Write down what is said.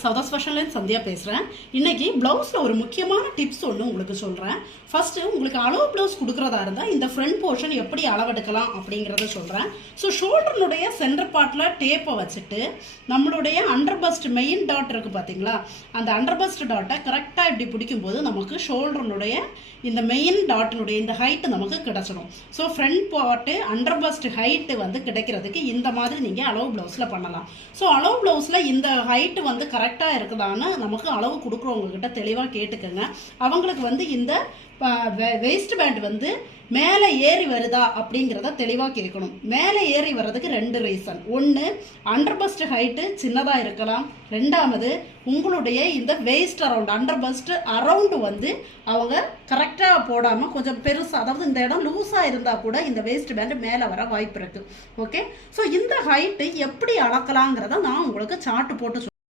South special Sandhya பேசுகிறேன். இன்னைக்கு ப்ளவுஸில் ஒரு முக்கியமான டிப்ஸ் ஒன்று உங்களுக்கு சொல்கிறேன். ஃபஸ்ட்டு உங்களுக்கு அளவு ப்ளவுஸ் கொடுக்குறதா இருந்தால் இந்த ஃப்ரண்ட் போர்ஷன் எப்படி அளவெடுக்கலாம் அப்படிங்கிறத சொல்கிறேன். ஸோ ஷோல்டர்னுடைய சென்டர் பார்ட்டில் டேப்பை வச்சுட்டு நம்மளுடைய அண்டர் பஸ்ட் மெயின் டாட் இருக்குது பார்த்தீங்களா, அந்த அண்டர் பஸ்ட் டாட்டை கரெக்டாக இப்படி பிடிக்கும்போது நமக்கு ஷோல்டர்னுடைய இந்த மெயின் டாட்டினுடைய இந்த ஹைட்டு நமக்கு கிடச்சிடும். So front part under first height வந்து கிடைக்கிறதுக்கு இந்த மாதிரி நீங்கள் அளவு ப்ளவுஸில் பண்ணலாம். ஸோ அளவு ப்ளவுஸில் இந்த ஹைட்டு வந்து கரெக்டாக இருக்குதான்னு நமக்கு அளவு கொடுக்குறவங்க கிட்ட தெளிவாக கேட்டுக்கோங்க. அவங்களுக்கு வந்து இந்த வேஸ்ட் பேண்ட் வந்து மேலே ஏறி வருதா அப்படிங்கிறத தெளிவாக கேட்கணும். மேலே ஏறி வர்றதுக்கு ரெண்டு ரீசன். ஒன்று, அண்டர் பஸ்ட் ஹைட்டு சின்னதாக இருக்கலாம். ரெண்டாவது, உங்களுடைய இந்த waste around under first around வந்து அவங்க கரெக்டாக போடாமல் கொஞ்சம் பெருசாக, அதாவது இந்த இடம் லூஸாக இருந்தால் கூட இந்த வேஸ்ட் பேண்ட் மேலே வர வாய்ப்பு இருக்குது. ஓகே, ஸோ இந்த ஹைட்டு எப்படி அளக்கலாங்கிறத நான் உங்களுக்கு சார்ட்டு போட்டு